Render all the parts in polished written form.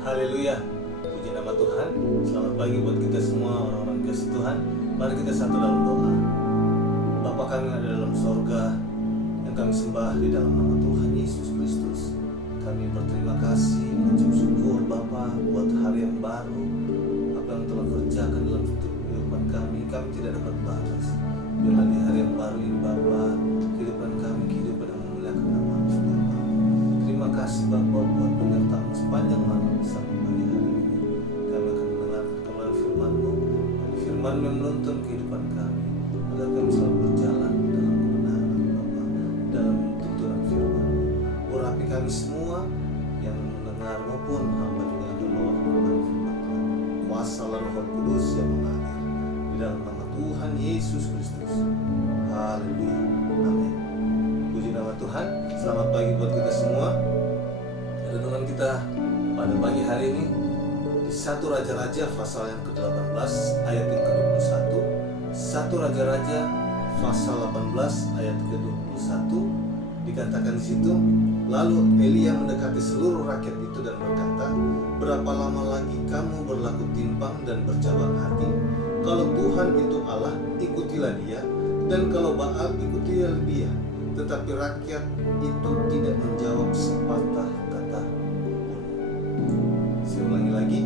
Haleluya, puji nama Tuhan. Selamat pagi buat kita semua orang-orang kasih Tuhan. Mari kita satu dalam doa. Bapa kami yang ada dalam sorga, yang kami sembah di dalam nama Tuhan Yesus Kristus. Kami berterima kasih, mengucap syukur Bapa buat hari yang baru. Apa yang telah kerjakan dalam kehidupan kami tidak dapat balas. Biarlah di hari yang baru ini Bapa, kehidupan kami kehidupan yang memuliakan nama-Mu Bapa. Terima kasih Bapa buat penyertaan sepanjang malam sampai pagi hari ini. Kami akan mendengar kebenaran firman-Mu. Firman-Mu yang menuntun kehidupan kami agar kami selalu berjalan dalam kebenaran Bapa, dalam tuntunan firman-Mu. Urapi kami semua yang mendengar maupun hamba juga yang membawa kebenaran firman-Tuhan. Kuasa Roh Kudus yang mengalir di dalam nama Tuhan Yesus Kristus. Haleluya. Amin. Puji nama Tuhan. Selamat pagi buat kita semua. Renungan kita pada pagi hari ini di 1 Raja-Raja pasal yang ke-18 ayat yang ke-21. 1 Raja-Raja pasal 18 ayat ke-21 dikatakan di situ, lalu Elia mendekati seluruh rakyat itu dan berkata, berapa lama lagi kamu berlaku timpang dan bercabang hati? Kalau Tuhan itu Allah, ikutilah dia, dan kalau Baal, ikutilah dia. Tetapi rakyat itu tidak menjawab sepatah kata pun. Saya ulangi lagi.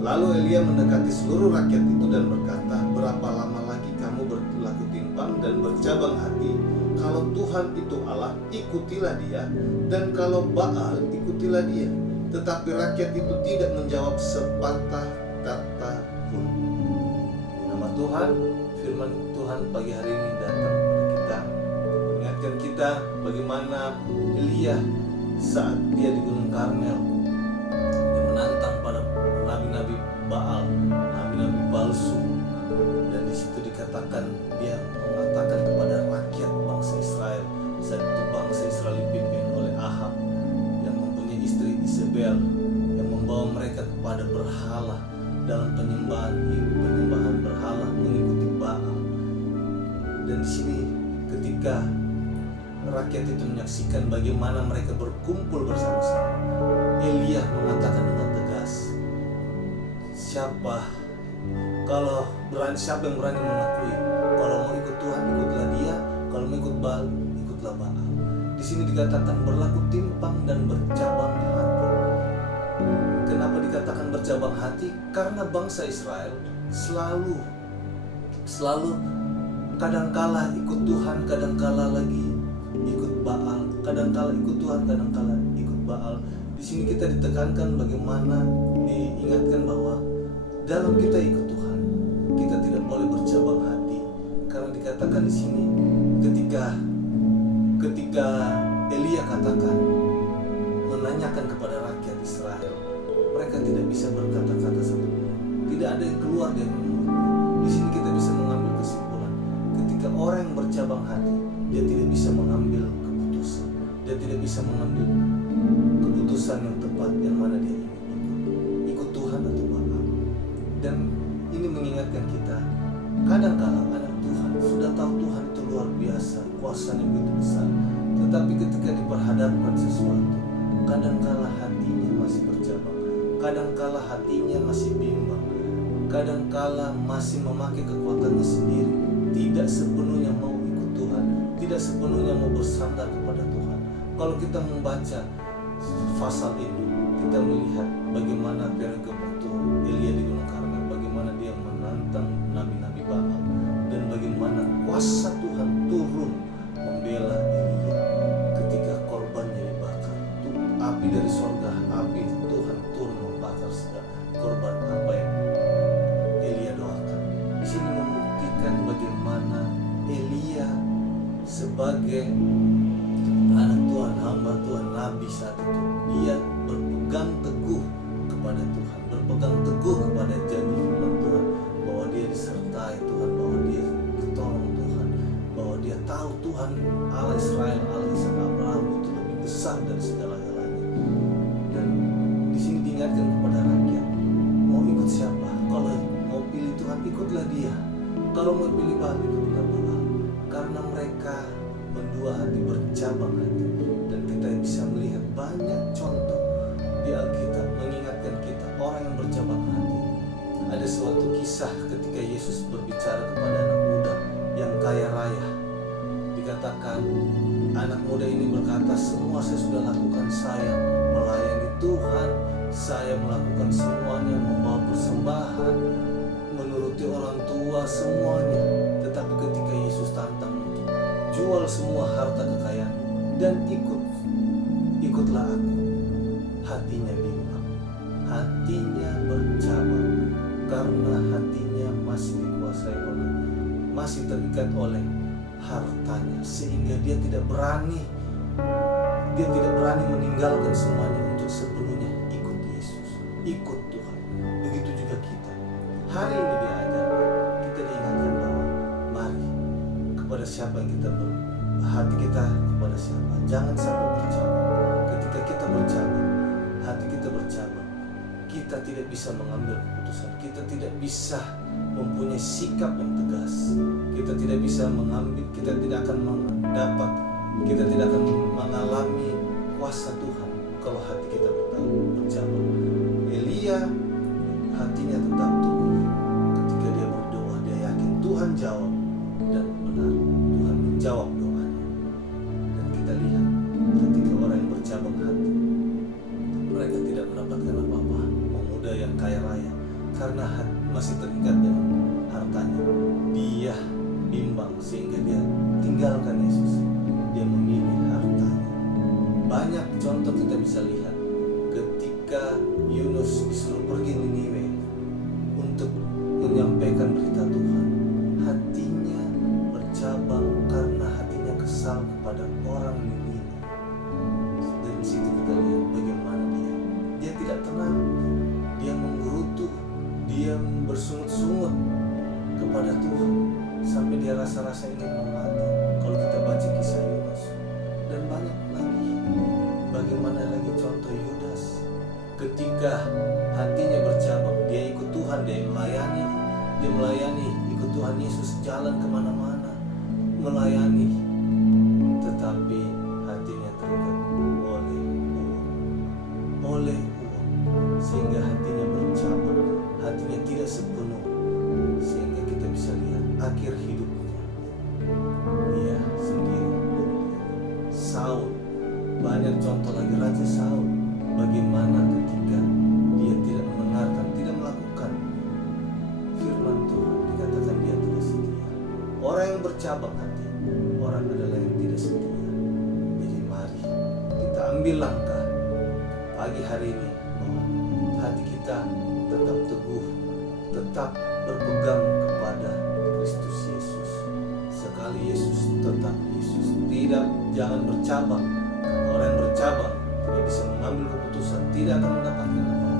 Lalu Elia mendekati seluruh rakyat itu dan berkata, berapa lama lagi kamu berlaku timpang dan bercabang hati? Kalau Tuhan itu Allah, ikutilah dia, dan kalau Baal, ikutilah dia. Tetapi rakyat itu tidak menjawab sepatah kata pun. Nama Tuhan, firman Tuhan pagi hari ini datang kepada kita, mengingatkan kita bagaimana Elia saat dia di Gunung Karmel, dia menantang para nabi-nabi Baal, nabi-nabi palsu, dan di situ dikatakan dia mengatakan kepada rakyat bangsa Israel, saat itu bangsa Israel dipimpin oleh Ahab yang mempunyai istri Isabel yang membawa mereka kepada berhala dalam penyembahan berhala mengikuti Baal. Dan di sini ketika rakyat itu menyaksikan bagaimana mereka berkumpul bersama-sama, Elia mengatakan dengan tegas, siapa yang berani mengakui kalau mau ikut Tuhan ikutlah dia, kalau mau ikut Baal ikutlah Baal. Di sini dikatakan berlaku timpang dan bercabang hati. Kenapa dikatakan bercabang hati? Karena bangsa Israel selalu kadangkala ikut Tuhan, kadangkala lagi ikut Baal, kadangkala ikut Tuhan, kadangkala ikut Baal. Di sini kita ditekankan bagaimana diingatkan bahwa dalam kita ikut Tuhan, kita tidak boleh bercabang hati. Karena dikatakan di sini ketika Elia katakan menanyakan kepada rakyat Israel, mereka tidak bisa berkata-kata satu pun. Tidak ada yang keluar dari mulutnya. Di sini kita bisa mengambil kesimpulan. Ketika orang yang bercabang hati, dia tidak bisa mengambil keputusan. Dia tidak bisa mengambil keputusan yang tepat yang mana dia ingin ikut Tuhan atau Baal. Dan ini mengingatkan kita, kadang-kala anak Tuhan sudah tahu Tuhan itu luar biasa, kuasanya begitu besar, tetapi ketika diperhadapkan sesuatu, kadang-kala hatinya masih bercabang, kadang-kala hatinya masih bimbang, kadang-kala masih memakai kekuatannya sendiri, tidak sepenuhnya mau ikut Tuhan, tidak sepenuhnya mau bersandar kepada Tuhan. Kalau kita membaca pasal ini, kita melihat bagaimana pergam waktu Elia di Gunung Karmel, bagaimana dia menantang nabi-nabi Baal, dan bagaimana kuasa Tuhan turun membela Elia ketika korbannya dibakar. Api dari surga, api Tuhan turun membakar korban apa yang Elia doakan. Di sini membuktikan bagaimana Elia sebagai anak Tuhan, hamba Tuhan, nabi saat itu, dia berpegang teguh kepada Tuhan, berpegang teguh kepada janji firman Tuhan, bahwa dia disertai Tuhan, bahwa dia ditolong Tuhan, bahwa dia tahu Tuhan Allah Israel, Allah Ishak, Abraham itu lebih besar dari segala-galanya. Dan di sini diingatkan kepada rakyat, mau ikut siapa? Kalau mau pilih Tuhan, ikutlah dia. Kalau mau pilih Baal, ikutlah Baal. Karena mereka berdua hati, bercabang hati. Dan kita bisa melihat banyak contoh di Alkitab mengingatkan kita bercabang hati. Ada suatu kisah ketika Yesus berbicara kepada anak muda yang kaya raya. Dikatakan anak muda ini berkata, semua saya sudah lakukan, saya melayani Tuhan, saya melakukan semuanya, membawa persembahan, menuruti orang tua, semuanya. Tetapi ketika Yesus tantang untuk jual semua harta kekayaan dan ikutlah aku, hatinya bimbang, hatinya bercabang, karena hatinya masih dikuasai oleh, masih terikat oleh hartanya, sehingga dia tidak berani meninggalkan semuanya untuk sepenuhnya ikut Yesus, ikut Tuhan. Begitu juga kita. Hari ini diajar, kita diingatkan bahwa mari kepada siapa yang kita hati kita kepada siapa. Jangan sampai bercabang. Ketika kita bercabang, hati kita bercabang, kita tidak bisa mengambil keputusan, kita tidak bisa mempunyai sikap yang tegas, kita tidak bisa mengambil, kita tidak akan mengalami kuasa Tuhan kalau hati kita bercabang. Elia hatinya tetap teguh ketika dia berdoa, dia yakin Tuhan jawab, dan benar Tuhan menjawab doanya. Dan kita lihat ketika orang yang bercabang hati, mereka tidak mendapatkan apa-apa. Pemuda yang kaya raya, karena masih terikat dengan hartanya, dia bimbang sehingga dia tinggalkan Yesus, dia memilih hartanya. Banyak contoh kita bisa lihat ketika Yunus disuruh pergi Niniwe untuk menyampaikan berita Tuhan, hatinya bercabang karena hatinya kesal kepada orang Niniwe. Dan di situ kita lihat bagaimana dia tidak tenang, dia menggerutu, dia bersungut-sungut kepada Tuhan sampai dia rasa-rasa ingin mati. Kalau kita baca kisah Yunus, dan banyak lagi, bagaimana lagi contoh Yudas ketika hatinya bercabang, dia ikut Tuhan, dia melayani ikut Tuhan Yesus, jalan kemana-mana melayani, tetapi hatinya terikat oleh uang, sehingga hatinya bercabang, hatinya tidak sepenuh, sehingga kita bisa lihat akhir hidupnya dia sendiri. Saul, banyak contoh lagi Raja Saul, bagaimana ketika dia tidak mendengarkan, tidak melakukan firman Tuhan, dikatakan dia tidak setia. Orang yang bercabang hati, orang adalah yang tidak setia. Jadi mari kita ambil langkah pagi hari ini bahwa hati kita tetap teguh, tetap berpegang kepada Kristus Yesus. Sekali Yesus, tetap Yesus. Jangan bercabang. Orang yang bercabang tidak bisa mengambil keputusan, tidak akan mendapatkan apa-apa.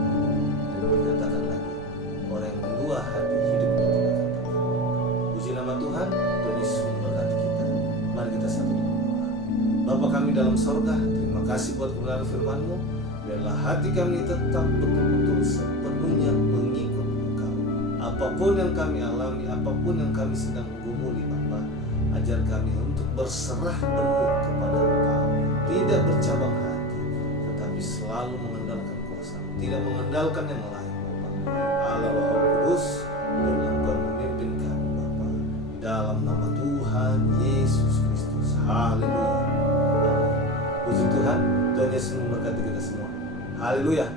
Dan dikatakan lagi, orang yang mendua hati, hidupnya tidak akan tenang. Puji nama Tuhan, Tuhan Yesus memberkati kita. Mari kita satu dalam doa. Bapa kami dalam sorga, terima kasih buat kebenaran firman-Mu. Biarlah hati kami tetap betul-betul sepenuhnya mengikut Engkau. Apapun yang kami alami, apapun yang kami sedang gumuli, Bapa, ajar kami untuk berserah penuh kepada Engkau. Tidak bercabang hati, tetapi selalu mengandalkan kuasa, tidak mengandalkan yang lain, Bapa. Allah Roh Kudus, dan Engkau memimpin kami, Bapa. Di dalam nama Tuhan Yesus Kristus. Haleluya. Puji Tuhan, Tuhan Yesus memberkati kita semua. Haleluya.